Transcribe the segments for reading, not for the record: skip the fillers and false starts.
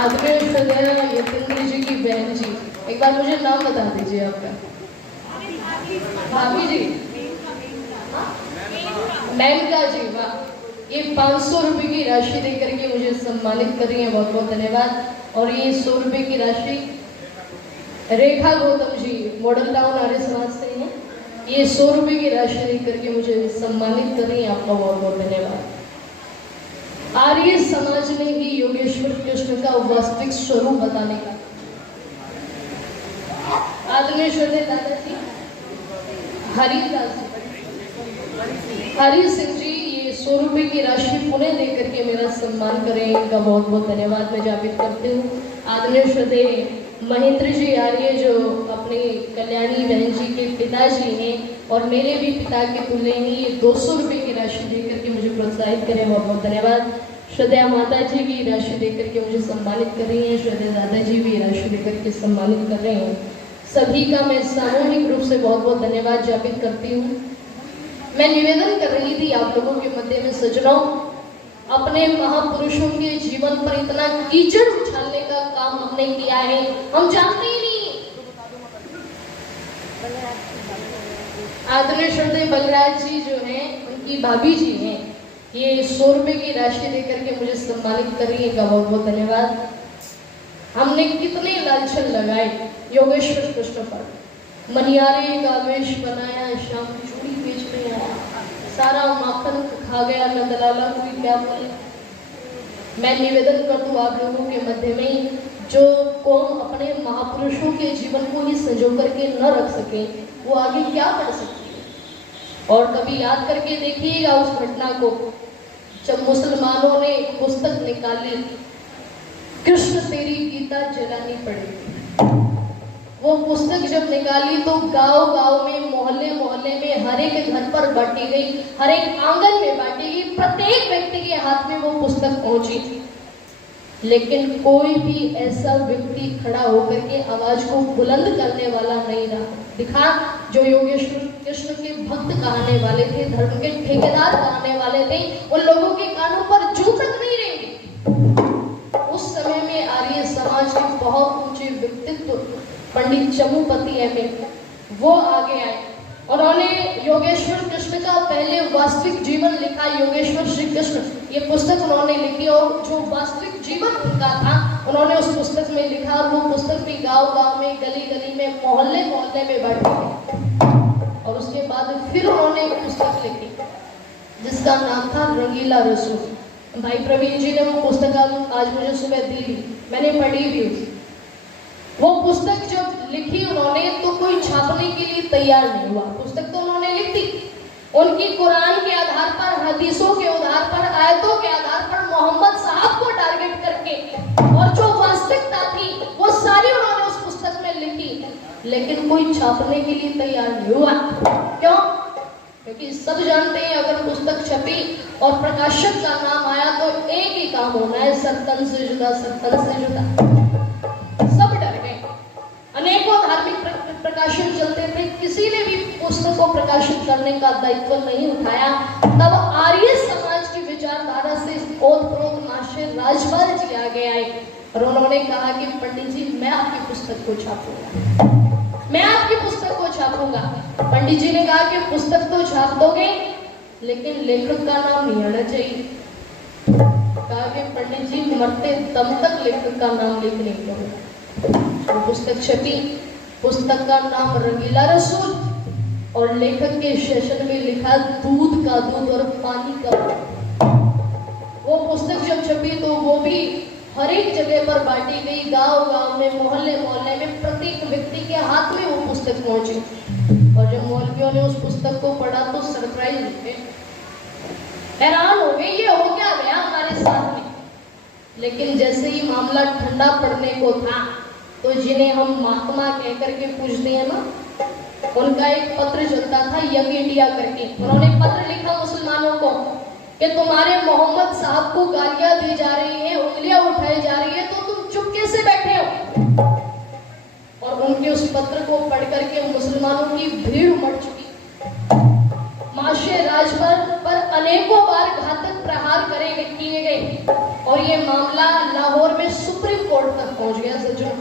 आदमी यतेंद्र जी की बहन जी, एक बार मुझे नाम बता दीजिए आपका। भाभी जी, मेनका जी, वाह। ये 500 रुपए की राशि देकर के मुझे सम्मानित कर रही है, बहुत बहुत धन्यवाद। और ये 100 रुपए की राशि रेखा गौतम जी, मॉडल टाउन आर्य समाज से हैं, ये 100 रुपए की राशि देकर के मुझे सम्मानित कर रही है, आपका बहुत बहुत धन्यवाद। आर्य समाज ने ही योगेश्वर कृष्ण का वास्तविक स्वरूप बताने का आदरणीय श्रद्धेय दादाजी हरिदास हरि सिंह जी, ये 100 रुपए की राशि पुनः देकर के मेरा सम्मान करें, इनका बहुत बहुत धन्यवाद मैं ज्ञापित करती हूँ। आदरणीय श्रद्धेय महेंद्र जी आर्य, जो अपने कल्याणी बहन जी के पिताजी हैं और मेरे भी पिता के तुल्य हैं, ये 200 रुपए की राशि देकर के मुझे प्रोत्साहित करें, बहुत बहुत धन्यवाद। श्रद्धेय माता जी भी राशि देकर के मुझे सम्मानित कर रही हैं, श्रद्धेय दादाजी भी राशि देकर के सम्मानित कर रहे हैं। सभी का मैं सामूहिक रूप से बहुत बहुत धन्यवाद ज्ञापित करती हूँ। मैं निवेदन कर रही थी आप लोगों के मध्य में, सज्जनों, अपने महापुरुषों के जीवन पर इतना कीचड़ उछालने का काम हमने किया है, हम जानते ही नहीं। आदरणीय श्रद्धेय बलराज जी जो हैं, उनकी भाभी जी हैं, ये 100 रुपए की राशि देकर के मुझे सम्मानित कर रही है, बहुत बहुत धन्यवाद। हमने कितने लालछन लगाए योगेश्वर कृष्ण पर, मनियारे का वेश बनाया, शाम की चूड़ी बेचने आया, सारा माखन खा गया, न दलाला कोई क्या बोले। मैं निवेदन कर दूं आप लोगों के मध्य में, जो कौम अपने महापुरुषों के जीवन को ही संजो करके न रख सके, वो आगे क्या कर सकती है। और कभी याद करके देखिएगा उस घटना को, जब मुसलमानों ने पुस्तक निकाली, कृष्ण तेरी गीता जलानी पड़ेगी। वो पुस्तक जब निकाली तो गांव गांव में, मोहल्ले मोहल्ले में, हर एक घर पर बांटी गई, हर एक आंगन में बांटी गई, प्रत्येक व्यक्ति के हाथ में वो पुस्तक पहुंची। लेकिन कोई भी ऐसा व्यक्ति खड़ा होकर के आवाज को बुलंद करने वाला नहीं रहा दिखा, जो योगेश्वर कृष्ण के भक्त कहने वाले थे, धर्म के ठेकेदार कहने वाले थे, उन लोगों के कानों पर जू तक नहीं रहेंगे। उस समय में आर्य समाज के बहुत ऊंचे व्यक्तित्व पंडित चमुपति एमए, वो आगे आए, उन्होंने योगेश्वर कृष्ण का पहले वास्तविक जीवन लिखा, योगेश्वर श्री कृष्ण, ये पुस्तक उन्होंने लिखी, और जो वास्तविक जीवन उनका था उन्होंने उस पुस्तक में लिखा, और वो पुस्तक भी गांव गांव में, गली गली में, मोहल्ले मोहल्ले में बांटी। और उसके बाद फिर उन्होंने एक पुस्तक लिखी जिसका नाम था रंगीला रसूल। भाई प्रवीण जी ने वो पुस्तक आज मुझे सुबह दी भी, मैंने पढ़ी भी। वो पुस्तक जब लिखी उन्होंने तो कोई छापने के लिए तैयार नहीं हुआ, पुस्तक तो उन्होंने लिख दी, उनकी कुरान के आधार पर, हदीसों के आधार पर, आयतों के आधार पर, मोहम्मद साहब को टारगेट करके, और जो वास्तविकता थी वो सारी उन्होंने उस पुस्तक में लिखी, लेकिन कोई छापने के लिए तैयार नहीं हुआ। क्यों? क्योंकि सब जानते हैं अगर पुस्तक छपी और प्रकाशक का नाम आया तो एक ही काम होना है, सत्तन से जुदा, सत्तन से जुदा। सब डर गए, अनेकों धार्मिक प्रकाशन चलते थे, किसी ने भी पुस्तक को प्रकाशित करने का दायित्व नहीं उठाया। तब आर्य समाज की विचारधारा से ओतप्रोत महाशय राजपाल जी आगे आए और उन्होंने कहा कि पंडित जी, मैं आपकी पुस्तक को छापूंगा, मैं आपकी पुस्तक को छापूंगा। पंडित जी ने कहा कि पुस्तक तो छाप दोगे, लेकिन लेखक का नाम नहीं आना चाहिए। कहा कि पंडित जी, मरते दम तक लेखक का नाम लिख नहीं दूंगा। वो पुस्तक छपी, पुस्तक का नाम रंगीला रसूल, और लेखक के सेशन में लिखा दूध का दूध और पानी का पानी। वो पुस्तक जब छपी तो वो भी हर एक जगह पर बांटी गई, गांव गांव में, मोहल्ले मोहल्ले में, प्रत्येक व्यक्ति के हाथ में वो पुस्तक पहुंची। और जब मौलवियों ने उस पुस्तक को पढ़ा तो सरप्राइज हुए, हैरान हो गए, ये हो क्या गया हमारे साथ में। लेकिन जैसे ही मामला ठंडा पड़ने को था तो जिन्हें हम महात्मा कहकर के पूछते हैं ना, उनका एक पत्र चलता था यंग इंडिया करके, उन्होंने पत्र लिखा मुसलमानों को कि तुम्हारे मोहम्मद साहब को गालियां दी जा रही हैं, उंगलियां उठाई जा रही है, तो तुम चुपके से बैठे हो। और उनके उस पत्र को पढ़ करके मुसलमानों की भीड़ उमड़ चुकी। महाशय राजपाल पर अनेकों बार घातक प्रहार किए गए और ये मामला लाहौर में सुप्रीम कोर्ट पहुंच गया। सज्जनों,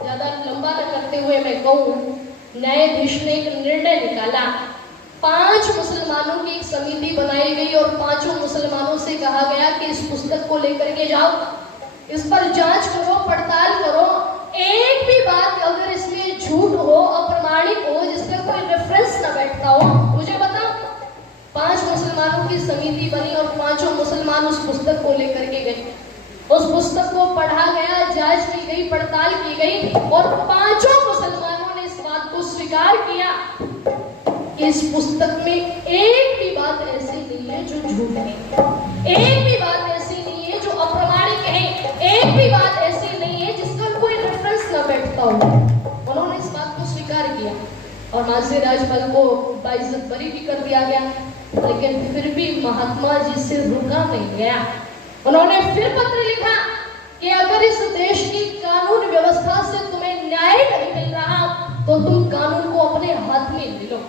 ज्यादा लंबा न करते हुए मैं कहूं, न्यायाधीश ने एक निर्णय निकाला। 5 मुसलमानों की एक समिति बनाई गई और 5 मुसलमानों से कहा गया कि इस पुस्तक को लेकर के जाओ, इस पर जांच करो, पड़ताल करो, एक भी बात अगर इसमें झूठ हो, अप्रमाणिक हो, जिसमें कोई रेफरेंस न बैठता हो, मुझे बताओ। 5 मुसलमानों की समिति बनी और 5 मुसलमान उस पुस्तक को लेकर के गए। उस पुस्तक को पढ़ा गया, जांच की गई, पड़ताल की गई और 5 मुसलमानों ने इस बात को स्वीकार किया कि इस पुस्तक में एक भी बात ऐसी नहीं है जो झूठ है, एक भी बात ऐसी नहीं है जो अप्रमाणिक है, एक भी बात ऐसी नहीं है जिसका कोई रेफरेंस न बैठता हो। उन्होंने इस बात को स्वीकार किया और मानसी राजपाल को बाइज्जत बरी भी कर दिया गया। लेकिन फिर भी महात्मा जी से रुका नहीं गया। उन्होंने फिर पत्र लिखा कि अगर इस देश की कानून व्यवस्था से तुम्हें न्याय नहीं मिल रहा तो तुम कानून को अपने हाथ में ले लो।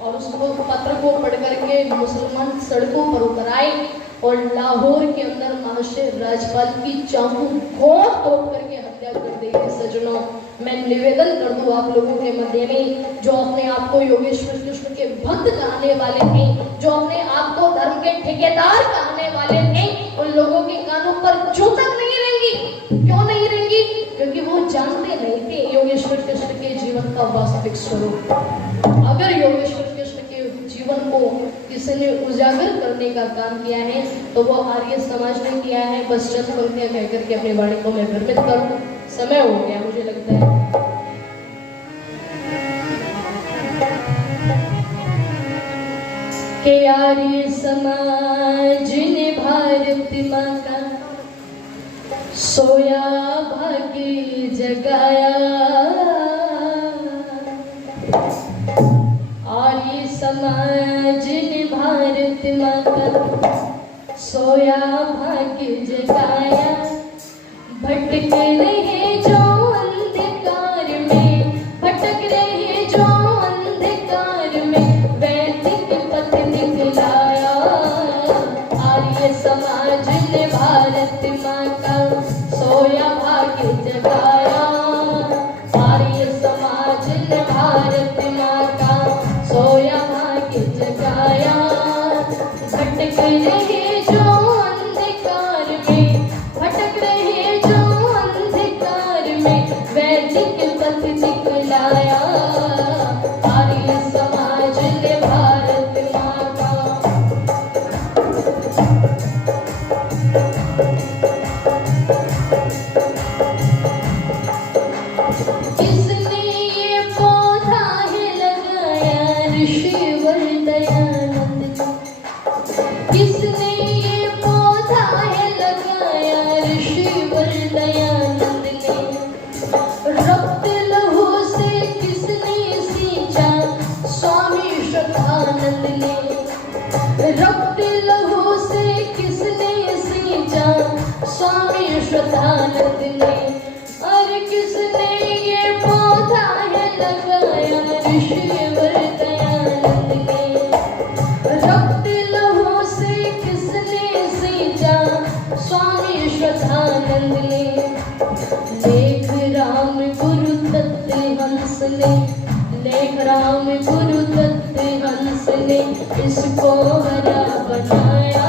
और उस पत्र को पढ़ करके मुसलमान सड़कों पर उतर आए और लाहौर के अंदर महाशय राजपाल की चाकू घोंट तोड़ करके हत्या कर दी थी। सज्जनों, मैं निवेदन कर दूं आप लोगों के मध्य में, जो अपने आप को योगेश्वर कृष्ण के भक्त कहने वाले हैं, जो अपने आप को धर्म के ठेकेदार कहने वाले हैं, उन लोगों के कानों पर जू तक नहीं रहेंगी। क्यों नहीं रहेंगी? क्योंकि वो जानते नहीं थे योगेश्वर कृष्ण के जीवन का वास्तविक स्वरूप। अगर योगेश्वर कृष्ण के जीवन को किसी ने उजागर करने का काम किया है तो वो आर्य समाज ने किया है। बस चंद पंक्तियां कहकर के अपनी वाणी को मैं भ्रमित करूं, समय हो गया मुझे लगता है। कि आर्य समाज ने भारत माँ का सोया भाग्य जगाया, आर्य समाज ने भारत माँ का सोया भाग्य जगाया। भटक रहे जो अंधकार में, भटक रहे जो अंधकार में, वैदिक पथ दिखलाया। आर्य समाज ने भारत माँ का सोया भाग्य जगाया, आर्य समाज ने भारत माँ का सोया भाग्य जगाया। भटक रहे जो अंधकार में, भटक रहे जो अंधकार में, वैदिक पथ दिखलाया। आर्य समाज ने भारत माँ का किसने ये पौधा है लगाया ऋषिवर दयानंद, किसने ये पौधा है लगाया ऋषिवर दयानंद ने। रक्त लहू से किसने सींचा स्वामी श्रद्धानंद ने, रक्त लहू से किसने सींचा स्वामी श्रद्धानंद ने। और किसने ये पौधा है लगाया ऋषिवर दयानंद ने। रक्त लहू से किसने सींचा स्वामी श्रद्धानंद ने। लेख राम गुरु दत्त हंस ने, लेख राम गुरु दत्त हंस ने इसको हरा बनाया।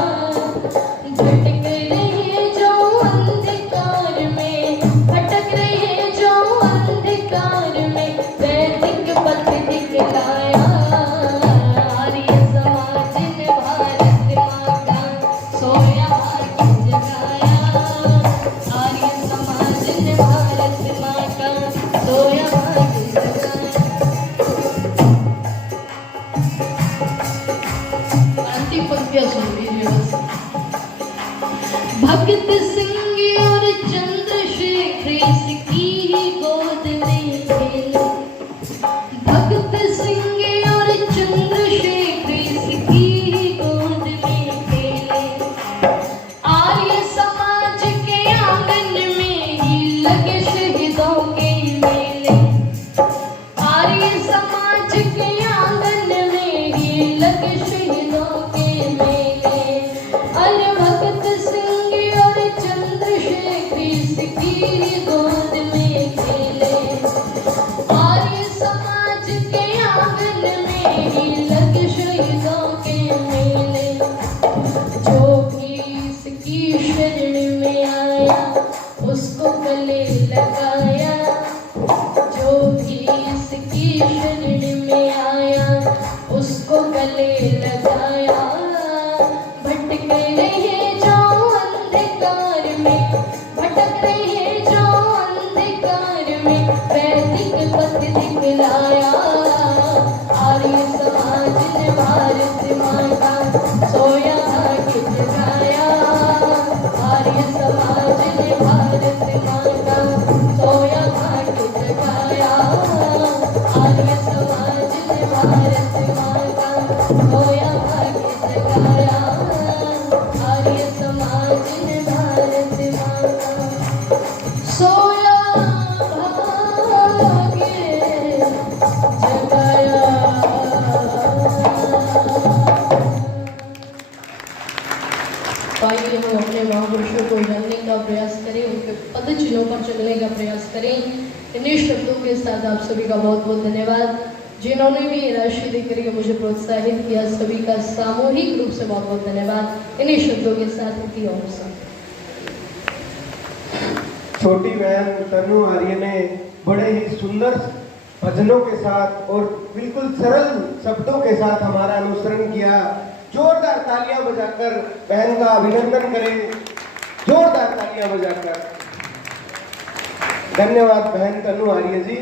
भटक रहे जो अंधकार में, भटक रहे जो अंधकार में, वैदिक पथ दिखलाया। आर्य समाज ने भारत माँ का सोया भाग्य जगाया, आर्य समाज ने भारत माँ का सोया भाग्य जगाया। अंतिम पंक्तियां सुन लीजिए बस। भगत सिंह और चंद्रशेखर इसकी ही गोद में खेले, भगत सिंह और चंद्रशेखर इसकी ही गोद में खेले। आर्य समाज के आंगन में ही लगे शहीदों के मेले, आर्य समाज के आंगन में ही लगे शहीदों के मेले। अरे भगत सिंह और चंद्रशेखर की गोद में खेले। आर्य समाज के आंगन में ही लगे शहीदों के मेले। जो भी इसकी शरण में आया उसको गले लगाया। जो भी इसकी शरण में आया उसको गले लगाया। भटक रहे जो अंधकार में, भटक रहे जो अंधकार में, वैदिक पथ दिखलाया। आर्य समाज ने भारत माँ का सोया भाग्य जगाया। आर्य समाज ने भारत माँ का सोया भाग्य जगाया। आर्य समाज ने भारत माँ का सोया भाग्य जगाया। आर्य समाज ने भारत माँ का सोया भाग्य जगाया। आइए हम अपने महापुरुषों को जानने का प्रयास करें, उनके पद चिन्हों पर चलने का प्रयास करें। इन्हीं शब्दों के साथ आप सभी का बहुत बहुत धन्यवाद। जिन्होंने भी राशि देकर के मुझे प्रोत्साहित किया, सभी का सामूहिक रूप से बहुत बहुत धन्यवाद। इन्हीं शब्दों के साथ की ओर से छोटी बहन तनु आर्य ने बड़े ही सुंदर भजनों के साथ और बिल्कुल सरल शब्दों के साथ हमारा अनुसरण किया। जोरदार तालियां बजाकर बहन का अभिनंदन करें, जोरदार तालियां बजाकर। धन्यवाद बहन तनु आर्य जी।